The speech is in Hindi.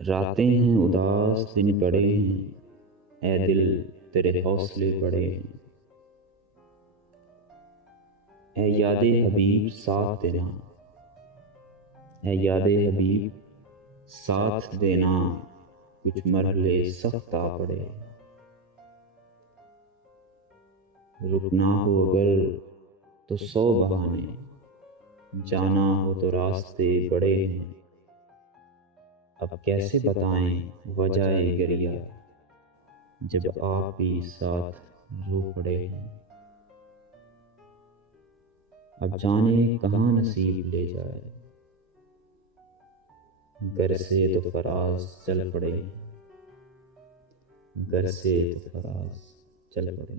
रातें हैं उदास दिन पड़े हैं, ऐ दिल तेरे हौसले बड़े हैं। ऐ यादे हबीब साथ देना, ऐ यादे हबीब साथ देना, कुछ मरहले सख्त आ पड़े। रुकना हो अगर तो 100 बहाने, जाना हो तो रास्ते बड़े हैं। अब कैसे बताएं वजह गरिया, जब आप ही साथ रो पड़े हैं। अब जाने कहाँ नसीब ले जाए, घर से तो फराज चल पड़े, घर से तो फराज चल पड़े।